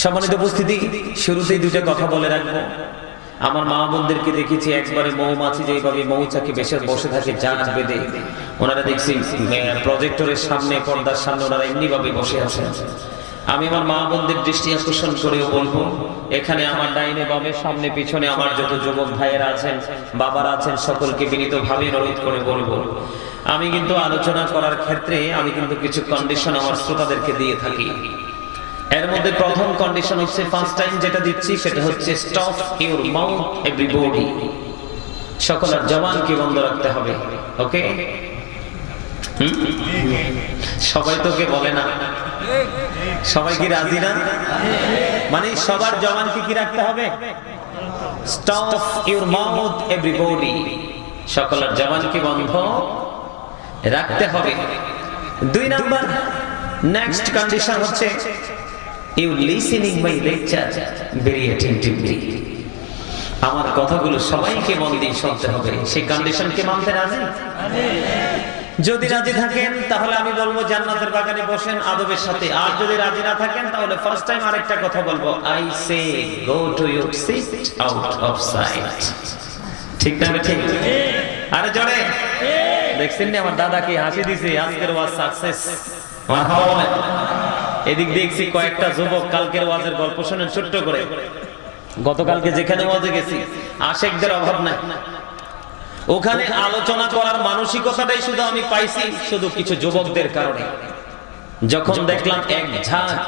সম্মানিত উপস্থিতি, শুরুতেই দুটো কথা বলে রাখব। আমার মা বোনদেরকে দেখেছি, একবারে মৌমাছি যেভাবে মৌচাকে বেশে বসে থাকে জাত বেঁধে। ওনারা দেখছি প্রজেক্টরের সামনে, পর্দার সামনে ওনারা এমনি ভাবে বসে আছেন। আমি আমার মা বোনদের দৃষ্টি আকর্ষণ করেও বলব, এখানে আমার ডাইনে বামে, সামনে পিছনে আমার যত যুবক ভাইয়েরা আছেন, বাবারা আছেন, সকলকে বিনীত ভাবে অনুরোধ করে বলব, আমি কিন্তু আলোচনা করার ক্ষেত্রে আমি কিন্তু কিছু কন্ডিশন আমার শ্রোতাদেরকে দিয়ে থাকি। এর মধ্যে প্রথম কন্ডিশন হচ্ছে ফার্স্ট টাইম যেটা দিচ্ছি, সেটা হচ্ছে স্টপ ইউর মাউথ এভরিবডি সকলের জবানকে বন্ধ রাখতে হবে, ওকে? সবাই তোকে বলে না। সবাই কি রাজি না? মানে সবার জবানকে কি রাখতে হবে? স্টপ ইউর মাউথ এভরিবডি সকলের জবানকে বন্ধ রাখতে হবে। দুই নাম্বার নেক্সট কন্ডিশন হচ্ছে you listening my lecture very attentively আমার কথাগুলো সবাইকে মন দিয়ে শুনতে হবে। সেই কন্ডিশনকে মানতে রাজি? যদি রাজি থাকেন, তাহলে আমি বলব জান্নাতের বাগানে বসেন, আদবের সাথে। আর যদি রাজি না থাকেন, তাহলে ফার্স্ট টাইম আরেকটা কথা বলব। I say go to your seat out of sight ঠিক না ঠিক? আরে জোরে। দেখছেন আমার দাদা কি হাসি দিছে, আজকের ওয়াজ সাকসেস বলে এদিক দেখছি কয়েকটা যুবক কালকের ওয়াজের গল্প শোনেন, ছোট্ট করে। গতকালকে যেখানে ওয়াজে গেছি, আশেকদের অভাব নাই। ওখানে আলোচনা করার মানসিকতাটাই শুধু আমি পাইছি, শুধু কিছু যুবকদের কারণে। যখন দেখলাম এক ঝাঁক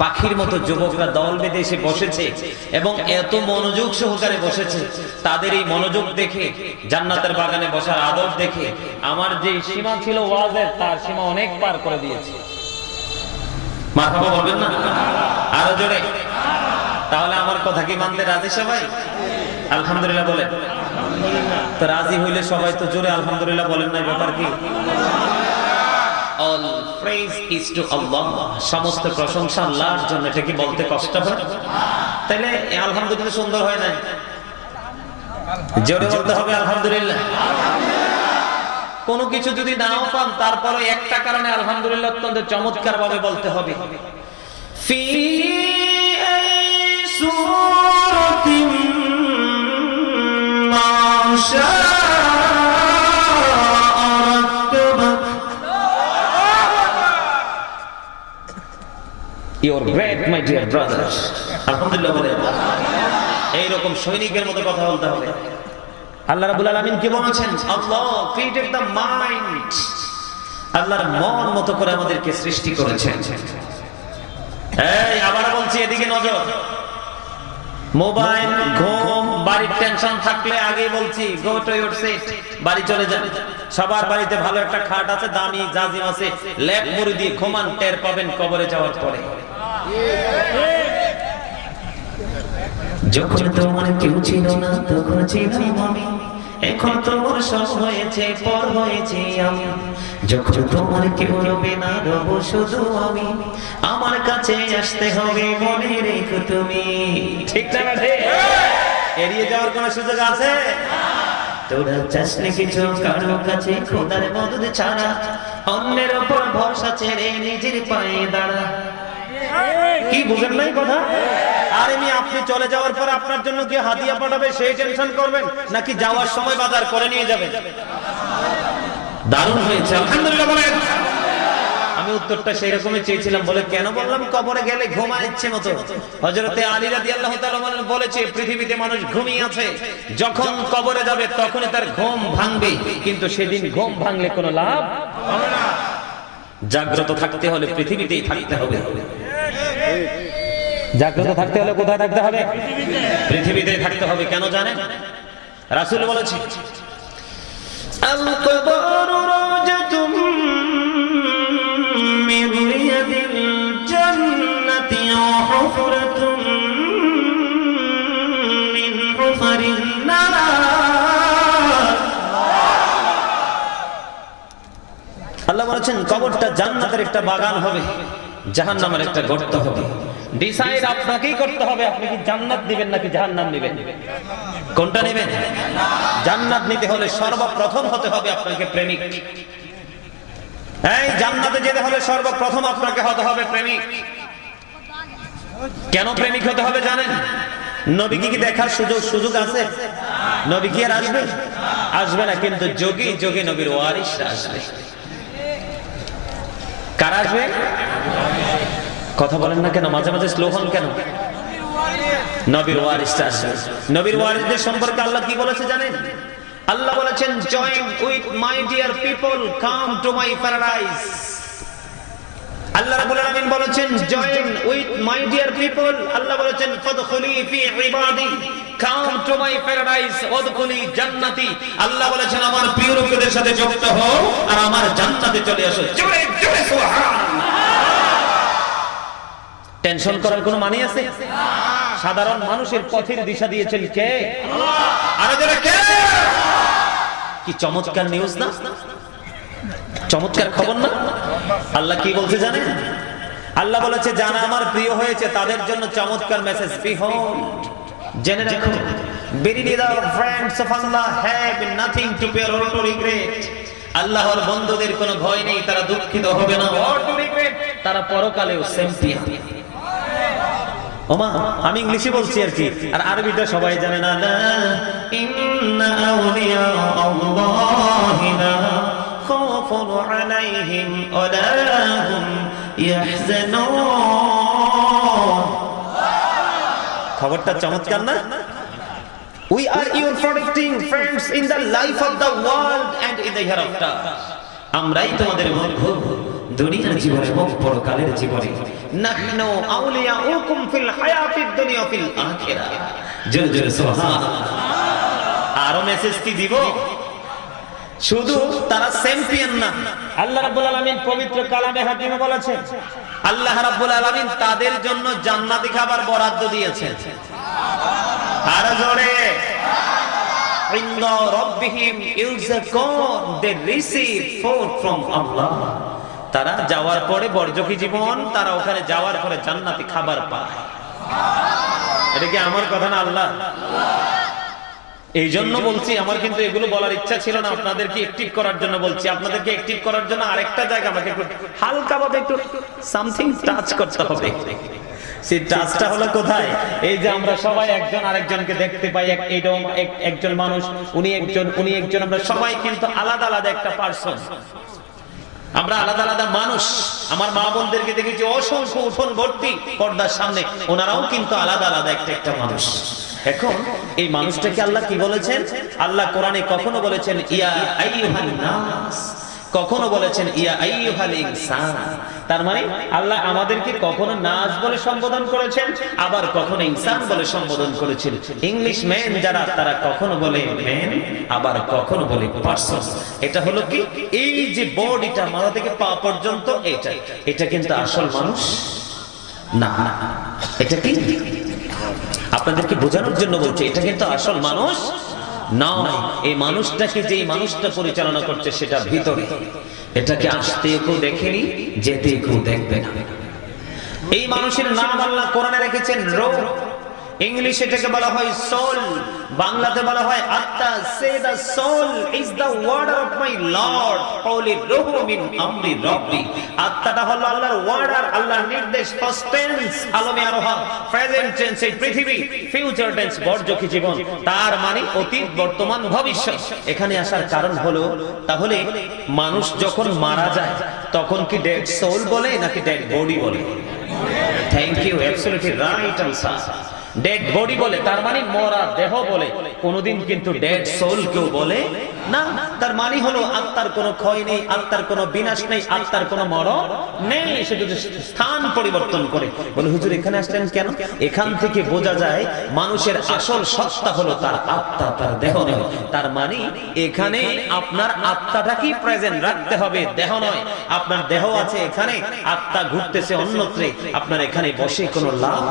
পাখির মতো যুবকরা দল বেঁধে এসে বসেছে এবং এত মনোযোগ সহকারে বসেছে, তাদের এই মনোযোগ দেখে, জান্নাতের বাগানে বসার আদব দেখে, আমার যে সীমা ছিল ওয়াজের, তার সীমা অনেক পার করে দিয়েছে। মাথাবা বলবেন না? আরও জোরে। তাহলে আমার কথা কি মানতে রাজি সবাই? আলহামদুলিল্লাহ বলেন তো রাজি হইলে সবাই তো জোরে আলহামদুলিল্লাহ বলেন না ব্যাপার কি? অল সমস্ত প্রশংসা আল্লাহর জন্য, এটা কি বলতে কষ্ট হয়? তাইলে এ আলহামদুলিল্লাহ সুন্দর হয় না জোরে বলতে হবে আলহামদুলিল্লাহ। কোনো কিছু যদি নাও পান, তারপরে একটা কারণে আলহামদুলিল্লাহ অত্যন্ত চমৎকার ভাবে বলতে হবে। এইরকম সৈনিকের মতো কথা বলতে হবে। আল্লাহ রাব্বুল আলামিন কি বলেছেন? আল্লাহ ক্রিয়েটেড দ্য মাইন্ড আল্লাহর মন মতো করে আমাদেরকে সৃষ্টি করেছেন। এই আবার বলছি এদিকে নজর। মোবাইল ঘুম বাড়ির টেনশন থাকলে আগে বলছি গো টু ইউর সিট বাড়ি চলে যান। সবার বাড়িতে ভালো একটা খাট আছে দামি জাজিম আছে। লেপ মুড়ি দিয়ে ঘুমান টের পাবেন কবরে যাওয়ার পরে। যখন তোমার কেউ ছিল না, তখন ছিলাম আমি। এখন তোমার সব হয়েছে, পর হয়েছে আমি। যখন তোমার কেউ রবে না, রব শুধু আমি। আমার কাছে আসতে হবে মনে রেখো তুমি। ঠিক না এড়িয়ে যাওয়ার কোন সুযোগ আছে? তোরা চাসলে কিছু কারও কাছে, খোদার মদত ছাড়া। অন্যের ওপর ভরসা ছেড়ে নিজের পায়ে দাঁড়া। কি বুঝেন নাই কথা? আর আপনি চলে যাওয়ার পর আপনার জন্য কি হাদিয়া পাঠাবে, সেই টেনশন করবেন, নাকি যাওয়ার সময় বাজার করে নিয়ে যাবেন দারুণ হয়েছে, আলহামদুলিল্লাহ বলেন। আমি উত্তরটা সেই রকমই চেয়েছিলাম, বলে কেন বললাম? কবরে গেলে ঘুমা ইচ্ছে মতো। হজরতে আলী রাদিয়াল্লাহু তাআলা বলেছে, পৃথিবীতে মানুষ ঘুমিয়ে আছে, যখন কবরে যাবে তখনই তার ঘুম ভাঙবে, কিন্তু সেদিন ঘুম ভাঙলে কোনো লাভ হবে না। জাগ্রত থাকতে হলে পৃথিবীতেই থাকতে হবে। জাগ্রত থাকতে হলে কোথায় থাকতে হবে? পৃথিবীতে থাকতে হবে, কেন জানেন? রাসূল বলেছে আল্লাহ বলেছেন, কবরটা জান্নাতের একটা বাগান হবে, জাহান্নামের একটা গর্ত হবে। ডিসাইড আপনাকেই করতে হবে? আপনি কি জান্নাত নেবেন নাকি জাহান্নাম নেবেন? কোনটা নেবেন? জান্নাত নিতে হলে সর্বপ্রথম হতে হবে আপনাকে প্রেমিক। এই জান্নাতে যেতে হলে সর্বপ্রথম আপনাকে হতে হবে প্রেমিক। কেন প্রেমিক হতে হবে জানেন? নবীকে কি দেখার সুযোগ সুযোগ আছে? নবী কি আর আসবে? আসবে না, কিন্তু যোগী যোগী নবীর ওয়ারিসরা আসবে। কারা আসবে? কথা বলেন না কেন? মাঝে মাঝে স্লো হন কেন? নবীর ওয়ারিসটা আসবে নবীর ওয়ারিসদের সম্পর্কে আল্লাহ কি বলেছে জানেন? আল্লাহ বলেছেন join with my dear people come to my paradise Allah আলামিন বলেছেন join with my dear people Allah বলেছেন ফাদখুলি ফি ইবাদি কাম টু মাই প্যারাডাইস ওয়াদখুলি জান্নাতি আল্লাহ বলেছেন, আমার প্রিয় লোকদের সাথে যুক্ত হও আর আমার জান্নাতে চলে আসো জোরে জোরে, সুবহানাল্লাহ। টেনশন করার কোনো মানে আছে? সাধারণ মানুষের পথের দিশা দিয়েছেন কে? কে? চমৎকার নিউজ না? চমৎকার খবর না? আল্লাহ কি বলছে জানেন? আল্লাহ বলেছে জানা আমার প্রিয় হয়েছে তাদের জন্য চমৎকার মেসেজ বিহোল্ড জেনে রাখো or to regret. আল্লাহর বন্ধুদের কোনো ভয় নেই তারা দুঃখিত হবে না. তারা পরকালেও চ্যাম্পিয়ন ওমা আমি ইংলিশে বলছি আর কি, আর আরবিটা সবাই জানে না। না খবরটা চমৎকার না? We are your protecting friends in the life of the world and in the hereafter. আমরাই তোমাদের বন্ধু দুনিয়ার জীবনে এবং পরকালের জীবনে। নাহনু আউলিয়াউকুম ফিল হায়াতিদ দুনিয়া ফিল আখিরা। জোরে জোরে আরও মেসেজ কি দিব? শুধু তারা চ্যাম্পিয়ন না। আল্লাহ রাব্বুল আলামিন পবিত্র কালামে হাকিমে বলেছেন আল্লাহ রাব্বুল আলামিন তাদের জন্য জান্নাতি খাবার বরাদ্দ দিয়েছেন। আর জোরে। ইন্দ রব্বিহিম ইউজাকুন they receive food from Allah তারা যাওয়ার পরে বর্জকি জীবন, তারা ওখানে যাওয়ার পরে জান্নাতি খাবার পায়। এটা কি আমার কথা না আল্লাহ? এই জন্য বলছি, আমার কিন্তু এগুলো বলার ইচ্ছা ছিল না, আপনাদেরকে একটিভ করার জন্য বলছি। আপনাদেরকে একটিভ করার জন্য আরেকটা জায়গা আমাকে একটু হালকা ভাবে একটু সামথিং টাচ করতে হবে। একজন মানুষ, উনি একজন উনি একজন, আমরা সবাই কিন্তু আলাদা আলাদা একটা পার্সন আমরা আলাদা আলাদা মানুষ। আমার মা বোনদেরকে দেখেছি অসংখ্য উঠোন ভর্তি পর্দার সামনে। ওনারাও কিন্তু আলাদা আলাদা একটা একটা মানুষ। এখন এই মানুষটাকে আল্লাহ কি বলেছেন? আল্লাহ কোরআনে কখনো বলেছেন, ইয়া আইয়ুহান নাস। কখনো বলেছেন, ইয়া ইনসান। তার মানে আল্লাহ আমাদেরকে কখনো নাস বলে সম্বোধন করেছেন, আবার কখনো ইনসান বলে সম্বোধন করেছেন। ইংলিশ ম্যান যারা, তারা কখনো বলে ম্যান আবার কখনো বলে পার্সন এটা হলো কি? এই যে বডিটা মাথা থেকে পা পর্যন্ত, এটা। এটা কিন্তু আসল মানুষ? না। এটা কি? আপনাদেরকে বোঝানোর জন্য বলছি, এটা কিন্তু আসল মানুষ নয়, এই মানুষটাকে যে মানুষটা পরিচালনা করছে সেটা ভিতরে। এটাকে আসতে কেউ দেখেনি, যেতে কেউ দেখবে না। এই মানুষের নাম আল্লাহ কোরআনে রেখেছেন রোগ। ইংলিশে এটাকে বলা হয় সোল বাংলাতে বলা হয় আত্মা। Say the soul is the word of my lord কওলি রূহু মিন আমরি রব্বি আত্মাটা হলো আল্লাহর ওয়ার্ড আর আল্লাহর নির্দেশ ফার্স্ট টেন্স আলমে আরোহা প্রেজেন্ট টেন্স এই পৃথিবী ফিউচার টেন্স বর্জকি জীবন। তার মানে অতীত, বর্তমান, ভবিষ্যৎ। এখানে আসার কারণ হলো, তাহলে মানুষ যখন মারা যায়, তখন কি ডেড সোল বলে নাকি ডেড বডি বলে? Thank you absolutely right answer dead body বলে, তার মানে মরা দেহ বলে। কিন্তু ডেড সোল কেউ বলে না। তার মানে হলো আত্মার কোনো ক্ষয় নেই, আত্মার কোনো বিনাশ নেই, আত্মার কোনো মরণ নেই। সে শুধু স্থান পরিবর্তন করে। বলে, হুজুর, এখানে আসলেন কেন? এখান থেকে বোঝা যায়, মানুষের আসল সত্তা হলো তার আত্মা, তার দেহ নয়। তার মানে এখানে আপনার আত্মাটাকেই প্রেজেন্ট রাখতে হবে, দেহ নয়। আপনার দেহ আছে এখানে, আত্মা ঘুরতেছে অন্যত্রে। আপনার এখানে বসে কোনো লাভ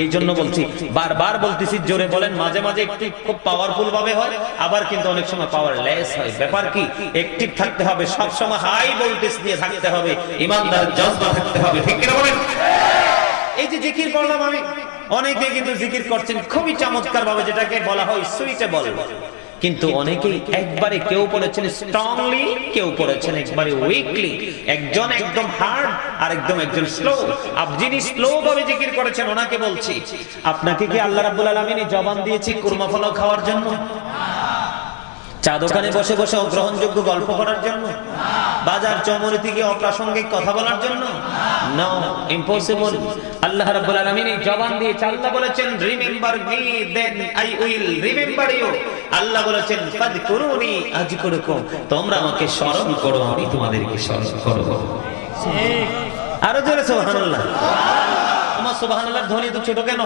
এই জন্য বলছি, বারবার বলতেছি, জোরে বলেন, মাঝে মাঝে একটু খুব পাওয়ারফুল ভাবে হয়, আবার কিন্তু অনেক সময় পাওয়ার লেস হয়। ব্যাপার কি একটিভ থাকতে হবে, সব সময় হাই ভোল্টেজ দিয়ে থাকতে হবে, ইমানদার জজবা থাকতে হবে, ঠিক কিনা বলেন? এই যে জিকির করলাম আমি, অনেকে কিন্তু জিকির করছেন, খুবই চমৎকার ভাবে যেটাকে বলা হয় সুইটেবল কিন্তু অনেকেই একবারে কেউ পড়েছেন স্ট্রংলি কেউ পড়েছেন একবারে উইকলি একজন একদম হার্ড আর একদম একজন স্লো আপনি যিনি স্লো ভাবে জিকির করেছেন ওনাকে বলছি আপনাকে কি আল্লাহ রাব্বুল আলামিন জবান দিয়েছি কুরমা ফল খাওয়ার জন্য? চা দোকানে বসে বসে অগ্রহণযোগ্য গল্প করার জন্য? বাজার চমরে থেকে অপ্রাসঙ্গিক কথা বলার জন্য? নো ইম্পসিবল আল্লাহ রাব্বুল আলামিন এই জবান দিয়ে আল্লাহ বলেছেন remember me then I will remember you Allah বলেছেন, ফাদকুরুনি আযকুরুকুম তোমরা আমাকে স্মরণ করো, আমি তোমাদেরকে স্মরণ করব। ঠিক আরও জোরে সুবহানাল্লাহ। সুবহানাল্লাহ। আমার সুবহানাল্লাহর ধ্বনি তো ছোট কেন?